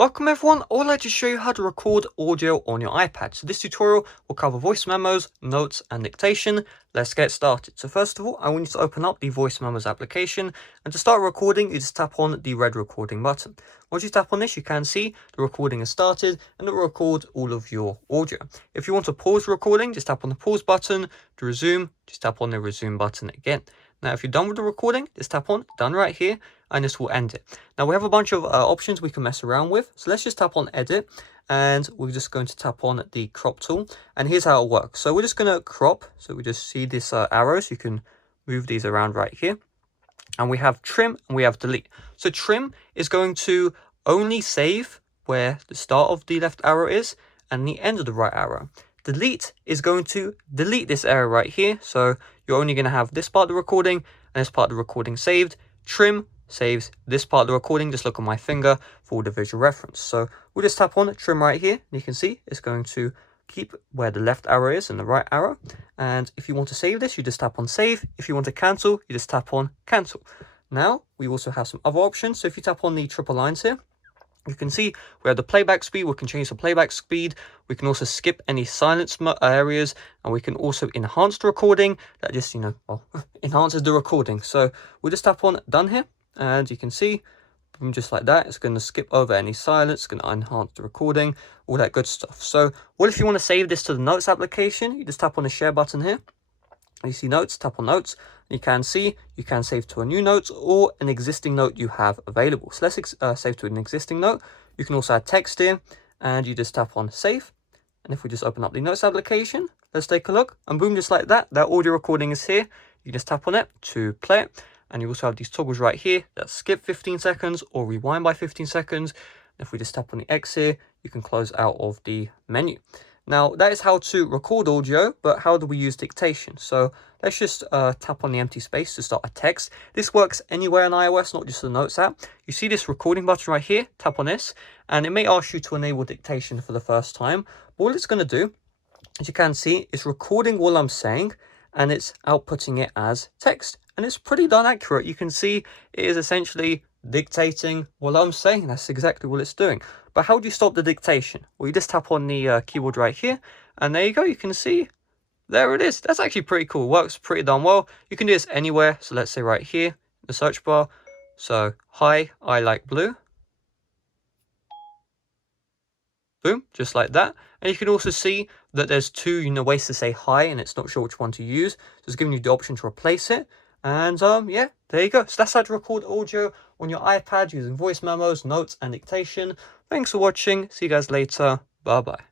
Welcome everyone, I would like to show you how to record audio on your iPad. So this tutorial will cover voice memos, notes and dictation. Let's get started. So first of all, I want you to open up the Voice Memos application, and to start recording, you just tap on the red recording button. Once you tap on this, you can see the recording has started and it will record all of your audio. If you want to pause the recording, just tap on the pause button. To resume, just tap on the resume button again. Now, if you're done with the recording, just tap on done right here, and this will end it. Now, we have a bunch of options we can mess around with. So let's just tap on edit, and we're just going to tap on the crop tool. And here's how it works. So we're just going to crop. So we just see this arrow, so you can move these around right here. And we have trim and we have delete. So trim is going to only save where the start of the left arrow is and the end of the right arrow. Delete is going to delete this area right here. So you're only going to have this part of the recording and this part of the recording saved. Trim saves this part of the recording. Just look at my finger for the visual reference. So we'll just tap on trim right here. And you can see it's going to keep where the left arrow is and the right arrow. And if you want to save this, you just tap on save. If you want to cancel, you just tap on cancel. Now we also have some other options. So if you tap on the triple lines here, you can see we have the playback speed. We can change the playback speed. We can also skip any silence areas, and we can also enhance the recording. That just, enhances the recording. So we'll just tap on done here, and you can see just like that, it's going to skip over any silence, it's going to enhance the recording, all that good stuff. So what if you want to save this to the notes application? You just tap on the share button here. You see notes, tap on notes. You can see you can save to a new note or an existing note you have available. So let's save to an existing note. You can also add text here, and you just tap on save. And if we just open up the notes application, let's take a look, and boom, just like that, that audio recording is here. You just tap on it to play it. And you also have these toggles right here that skip 15 seconds or rewind by 15 seconds. And if we just tap on the X here, you can close out of the menu. Now, that is how to record audio, but how do we use dictation? So let's just tap on the empty space to start a text. This works anywhere on iOS, not just the Notes app. You see this recording button right here, tap on this, and it may ask you to enable dictation for the first time. But all it's going to do, as you can see, is recording what I'm saying, and it's outputting it as text. And it's pretty darn accurate. You can see it is essentially dictating what I'm saying. That's exactly what it's doing. But how do you stop the dictation? Well, you just tap on the keyboard right here, and there you go. You can see there it is. That's actually pretty cool. It works pretty darn well. You can do this anywhere. So let's say right here, the search bar. So hi, I like blue. Boom, just like that. And you can also see that there's two ways to say hi, and it's not sure which one to use. So it's giving you the option to replace it. And yeah, there you go. So that's how to record audio on your iPad using voice memos, notes, and dictation. Thanks for watching. See you guys later. Bye bye.